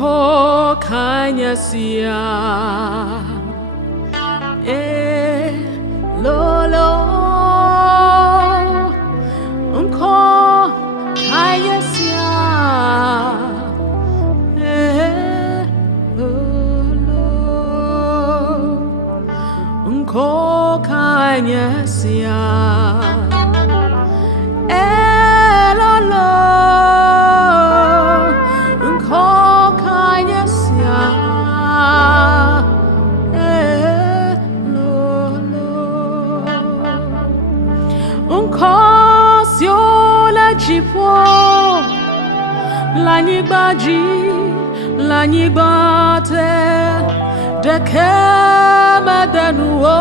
Unko kanyasia lolo unko kanyasia lolo unko kanyasia Lanyibaji, lanyibate, dekemedenuo.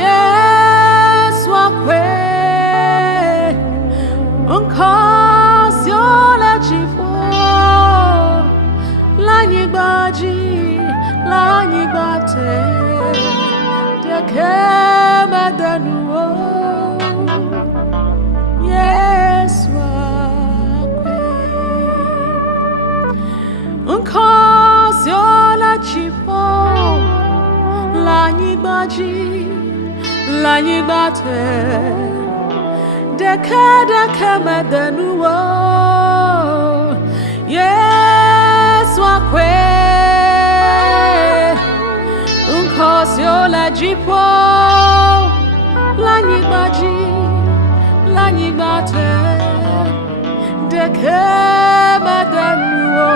Yes, wakwe, unkasyo lachipo. Lanyibaji, lanyibate, dekemedenuo. Yes, unkasyo lachipo, lanyibaji, lanyibate, dekemedenuo. Yes, wakwe, unkasyo lachipo, lanyibaji, lanyibate, dekemedenuo.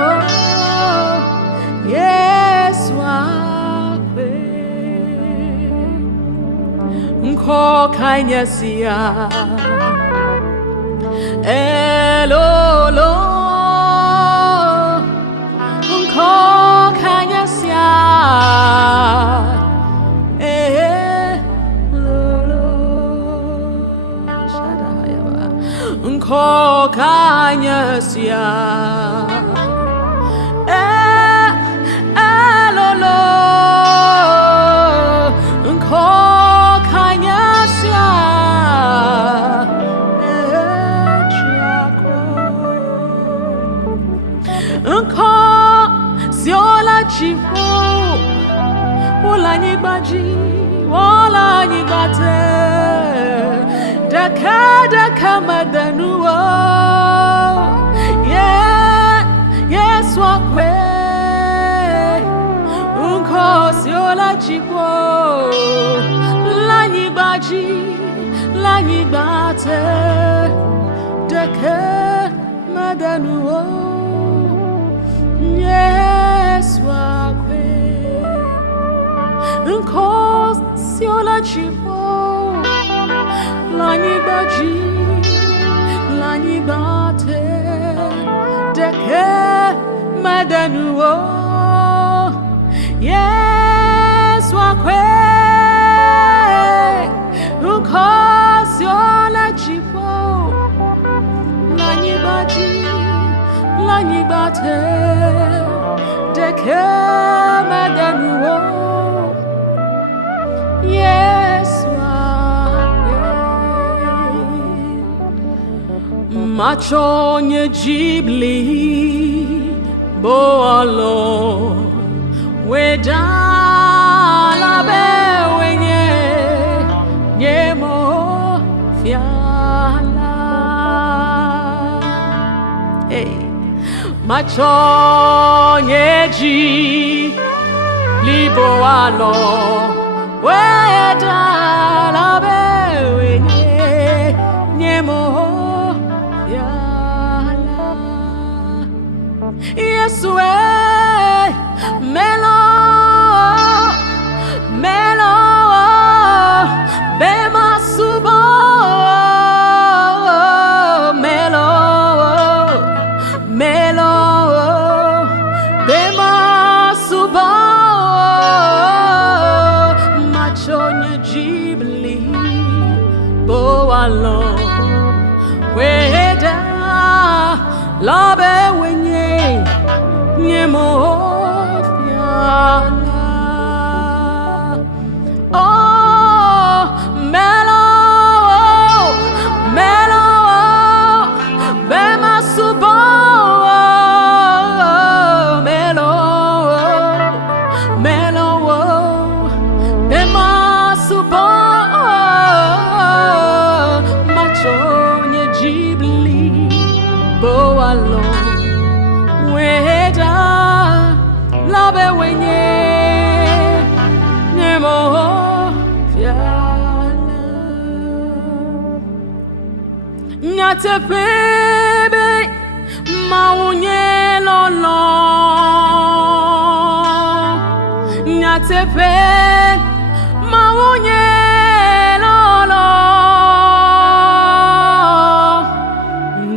Yes, wakwe, unko kanyasia elolo unko kanyasia elolo shadayaba unko kanyasia Olanyibaji, olanyibate, dekemedenuo. Yes, wakwe, unkosyo lachipo, lanyibaji, lanyibate, dekemedenuo. Yes, wakwe, unkosyo lachipo, lanyibaji, lanyibate, dekemedenuo. Yes, wakwe, unkosyo lachipo, lanyibaji, lanyibate, dekemedenuo. Yes, macho nye jibli boalo wedala be wenye nyemo fiala. Hey, macho nye jibli boalo wedala be wenye nyemo fiala. Yesu melo melo bema subo melo melo bema subo machonye jibli boalo weda labe wenye nyemo fiala. Oh, melo melo bema subo nyate bebe maunye lolo nyate be maunye lolo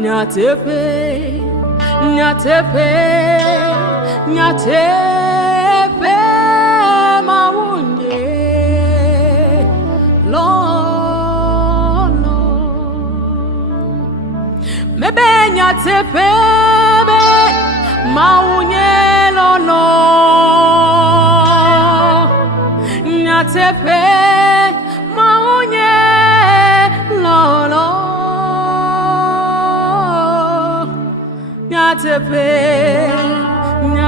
nyate be maunye lolo mebe nyate bebe maunye lolo nyate be maunye lolo nyate be maunye lolo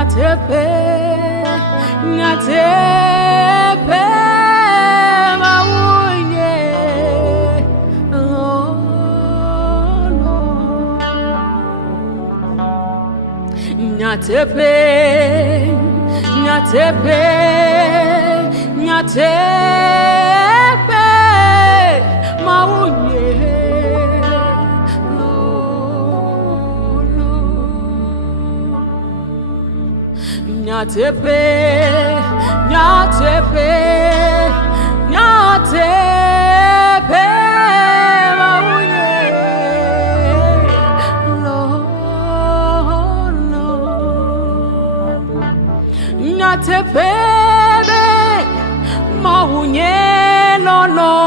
nyate be maunye nyate be maunye lolo nyate be maunye lolo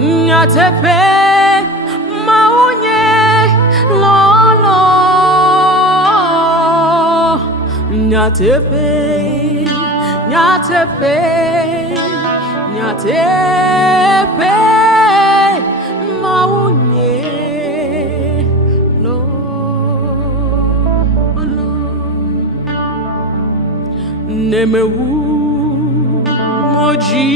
nyate be maunye lolo nyate be maunye lolo nemewu moji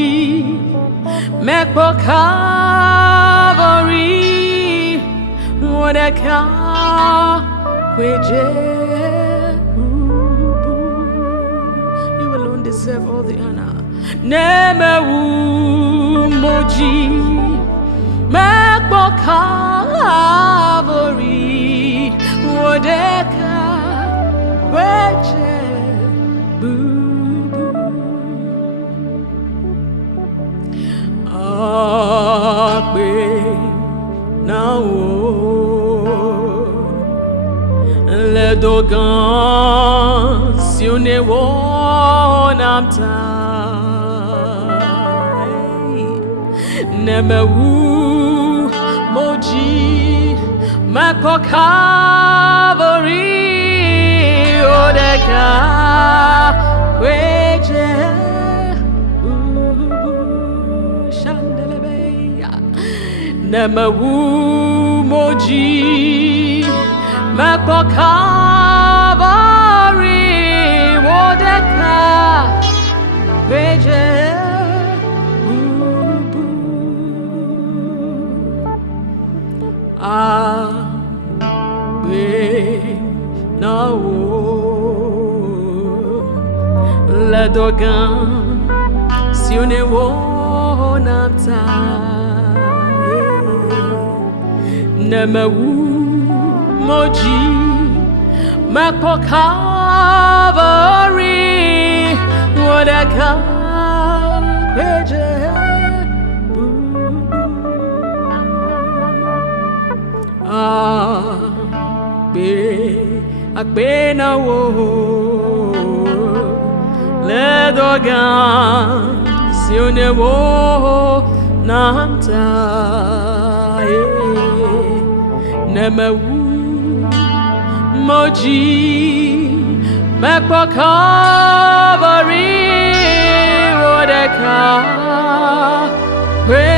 mekpo Calvary wodeka kweje. You alone deserve all the honor. Nemewu moji mekpo Calvary wodeka kweje. Le dogan si on est wonamta nemewu moji mekpo Calvary odeka kweje nemewu moji mekpo Calvary wodeka kweje nawo le dogan si on est wonamta nemewu moji mekpo Calvary wodeka kweje agbe na wo le dogan si on est wonamta nemewu moji mekpo Calvary wodeka kweje